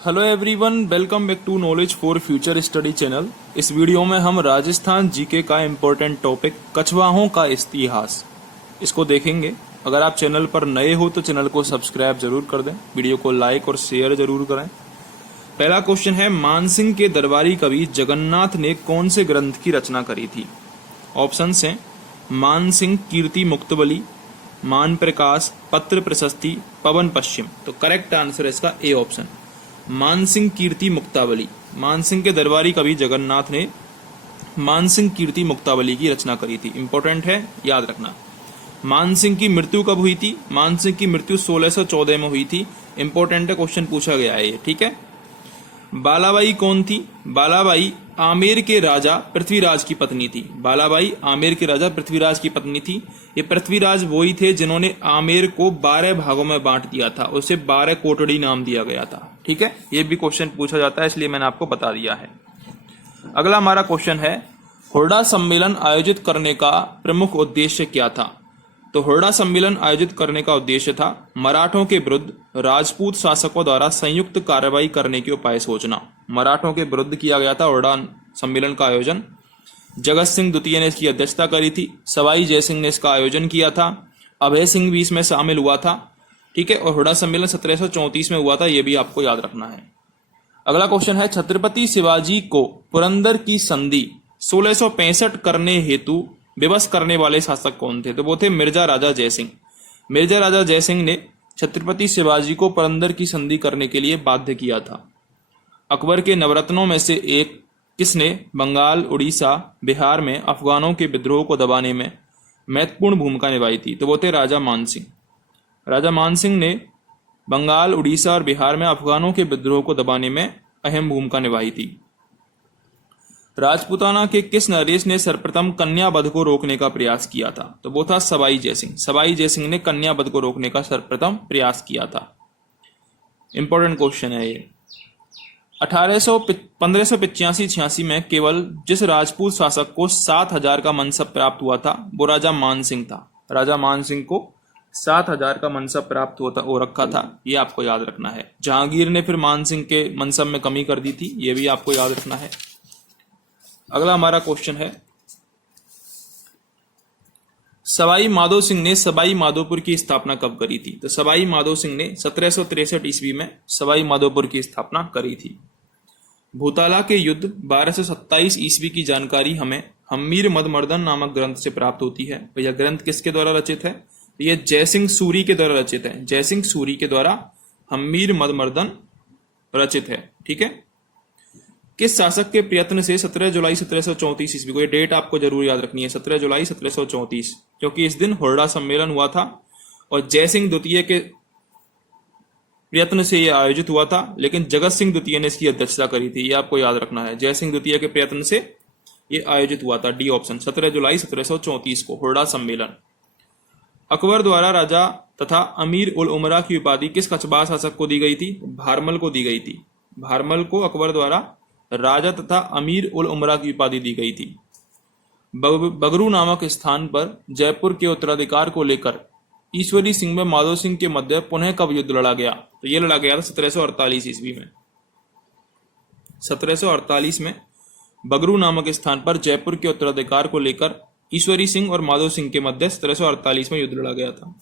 Hello everyone, welcome back to knowledge for future study channel. इस video में हम Rajasthan GK का इम्पोर्टेंट टॉपिक कछवाहों का इतिहास इसको देखेंगे। अगर आप चैनल पर नए हो तो चैनल को सब्सक्राइब जरूर कर दें, वीडियो को लाइक और शेयर जरूर करें। पहला क्वेश्चन है, मानसिंह के दरबारी कवि जगन्नाथ ने कौन से ग्रंथ की रचना करी थी? ऑप्शंस हैं मानसिंह कीर्ति मुक्तबली, मान प्रकाश, पत्र प्रशस्ति, पवन पश्चिम। तो करेक्ट आंसर है इसका ए ऑप्शन, मानसिंह कीर्ति मुक्तावली। मानसिंह के दरबारी कवि जगन्नाथ ने मानसिंह कीर्ति मुक्तावली की रचना करी थी। इंपॉर्टेंट है, याद रखना। मानसिंह की मृत्यु कब हुई थी? मानसिंह की मृत्यु 1614 में हुई थी। इंपॉर्टेंट है, क्वेश्चन पूछा गया है ये, ठीक है। बालाबाई कौन थी? बालाबाई आमेर के राजा पृथ्वीराज की पत्नी थी। बालाबाई आमेर के राजा पृथ्वीराज की पत्नी थी। ये पृथ्वीराज वही थे जिन्होंने आमेर को 12 भागों में बांट दिया था, उसे 12 कोटड़ी नाम दिया गया था, ठीक है। ये भी क्वेश्चन पूछा जाता है, इसलिए मैंने आपको बता दिया है। अगला हमारा क्वेश्चन है, हुर्डा सम्मेलन आयोजित करने का प्रमुख उद्देश्य क्या था? तो हुर्डा सम्मेलन आयोजित करने का उद्देश्य था मराठों के विरुद्ध राजपूत शासकों द्वारा संयुक्त कार्रवाई करने के उपाय सोचना। मराठों के विरुद्ध किया गया था हुर्डा सम्मेलन का आयोजन। जगत सिंह द्वितीय ने इसकी अध्यक्षता करी थी। सवाई जयसिंह ने इसका आयोजन किया था। अभय सिंह भी इसमें शामिल हुआ था, ठीक है। और हुर्डा सम्मेलन 1734 में हुआ था, यह भी आपको याद रखना है। अगला क्वेश्चन है, छत्रपति शिवाजी को पुरंदर की संधि 1665 करने हेतु विवश करने वाले शासक कौन थे? तो वो थे मिर्जा राजा जयसिंह। मिर्जा राजा जयसिंह ने छत्रपति शिवाजी को पुरंदर की संधि करने के लिए बाध्य किया था। अकबर के नवरत्नों में से एक किसने बंगाल, उड़ीसा, बिहार में अफगानों के विद्रोह को दबाने में महत्वपूर्ण भूमिका निभाई थी? तो वो थे राजा मानसिंह। राजा मानसिंह ने बंगाल, उड़ीसा और बिहार में अफगानों के विद्रोह को दबाने में अहम भूमिका निभाई थी। राजपूताना के किस नरेश ने सर्वप्रथम कन्या वध को रोकने का प्रयास किया था? तो वो था सवाई जयसिंह। सवाई जयसिंह ने कन्या वध को रोकने का सर्वप्रथम प्रयास किया था। इंपॉर्टेंट क्वेश्चन है ये। 1585-86 में केवल जिस राजपूत शासक को 7000 का मनसब प्राप्त हुआ था वो राजा मानसिंह था। राजा मानसिंह को 7000 का मनसब प्राप्त हो रखा था, ये आपको याद रखना है। जहांगीर ने फिर मानसिंह के मनसब में कमी कर दी थी, ये भी आपको याद रखना है। अगला हमारा क्वेश्चन है, सवाई माधो सिंह ने सवाई माधोपुर की स्थापना कब करी थी? तो सवाई माधो सिंह ने 1763 ईस्वी में सवाई माधोपुर की स्थापना करी थी। भूताला के युद्ध 1227 ईस्वी की जानकारी हमें हम्मीर मदमर्दन नामक ग्रंथ से प्राप्त होती है। तो यह ग्रंथ किसके द्वारा रचित है? तो यह जयसिंह सूरी के द्वारा रचित है। जयसिंह सूरी के द्वारा हम्मीर मदमर्दन रचित है, ठीक है। किस शासक के प्रयत्न से 17 जुलाई 1734 ईस्वी को, ये डेट आपको जरूर याद रखनी है, 17 जुलाई 1734, क्योंकि इस दिन हुर्डा सम्मेलन हुआ था और जयसिंह द्वितीय के प्रयत्न से यह आयोजित हुआ था, लेकिन जगत सिंह द्वितीय ने इसकी अध्यक्षता करी थी, ये आपको याद रखना है। जयसिंह द्वितीय के प्रयत्न से यह आयोजित हुआ था, डी ऑप्शन, 17 जुलाई 1734 को हुर्डा सम्मेलन। अकबर द्वारा राजा तथा अमीर उल उमरा की उपाधि किस कछवाहा शासक को दी गई थी? भारमल को दी गई थी। भारमल को अकबर द्वारा राजा तथा अमीर उल उमरा की उपाधि दी गई थी। बगरू नामक स्थान पर जयपुर के उत्तराधिकार को लेकर ईश्वरी सिंह में माधो सिंह के मध्य पुनः कब युद्ध लड़ा गया? तो यह लड़ा गया था 1748 ईस्वी में। 1748 में बगरू नामक स्थान पर जयपुर के उत्तराधिकार को लेकर ईश्वरी सिंह और माधो सिंह के मध्य 1748 में युद्ध लड़ा गया था।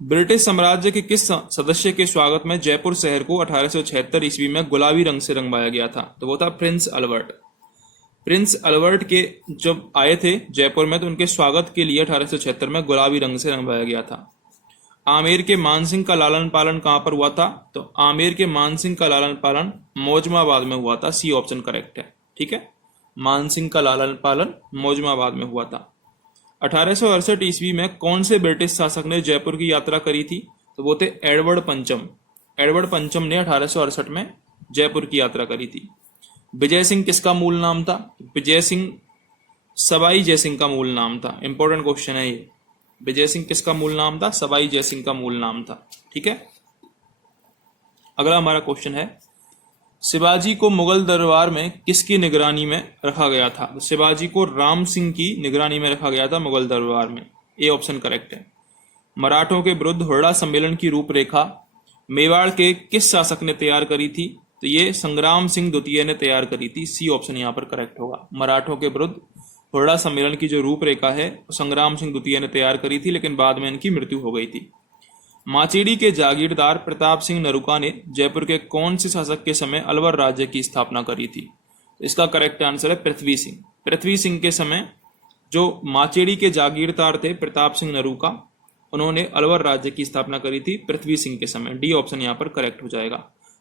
ब्रिटिश साम्राज्य के किस सदस्य के स्वागत में जयपुर शहर को 1876 ईस्वी में गुलाबी रंग से रंगवाया गया था? तो वो था प्रिंस अल्बर्ट। प्रिंस अल्बर्ट के जब आए थे जयपुर में तो उनके स्वागत के लिए 1876 में गुलाबी रंग से रंगवाया गया था। आमेर के मानसिंह का लालन पालन कहां पर हुआ था? तो आमेर के मानसिंह का लालन पालन मौजमाबाद में हुआ था, सी ऑप्शन करेक्ट है, ठीक है। मानसिंह का लालन पालन मौजमाबाद में हुआ था। 1868 ईस्वी में कौन से ब्रिटिश शासक ने जयपुर की यात्रा करी थी? तो वो थे एडवर्ड पंचम। एडवर्ड पंचम ने 1868 में जयपुर की यात्रा करी थी। विजय सिंह किसका मूल नाम था? विजय सिंह सवाई जयसिंह का मूल नाम था। इंपॉर्टेंट क्वेश्चन है ये। विजय सिंह किसका मूल नाम था? सवाई जयसिंह का मूल नाम था, ठीक है। अगला हमारा क्वेश्चन है, शिवाजी को मुगल दरबार में किसकी निगरानी में रखा गया था? शिवाजी को राम सिंह की निगरानी में रखा गया था मुगल दरबार में, ए ऑप्शन करेक्ट है। मराठों के विरुद्ध हुर्डा सम्मेलन की रूपरेखा मेवाड़ के किस शासक ने तैयार करी थी? तो ये संग्राम सिंह द्वितीय ने तैयार करी थी। सी ऑप्शन यहाँ पर करेक्ट होगा। मराठों के विरुद्ध हुरडा सम्मेलन की जो रूपरेखा है संग्राम सिंह द्वितीय ने तैयार करी थी, लेकिन बाद में इनकी मृत्यु हो गई थी। माचेड़ी के जागीरदार प्रताप सिंह नरूका ने जयपुर के कौन से शासक के समय अलवर राज्य की स्थापना करी थी? इसका करेक्ट आंसर है पृथ्वी सिंह। पृथ्वी सिंह के समय जो माचेड़ी के जागीरदार थे प्रताप सिंह नरूका, उन्होंने अलवर राज्य की स्थापना करी थी पृथ्वी सिंह के समय। डी ऑप्शन यहाँ पर करेक्ट हो जाएगा।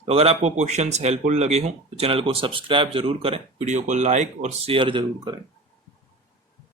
तो अगर आपको क्वेश्चंस हेल्पफुल लगे हों तो चैनल को सब्सक्राइब जरूर करें, वीडियो को लाइक और शेयर जरूर करें।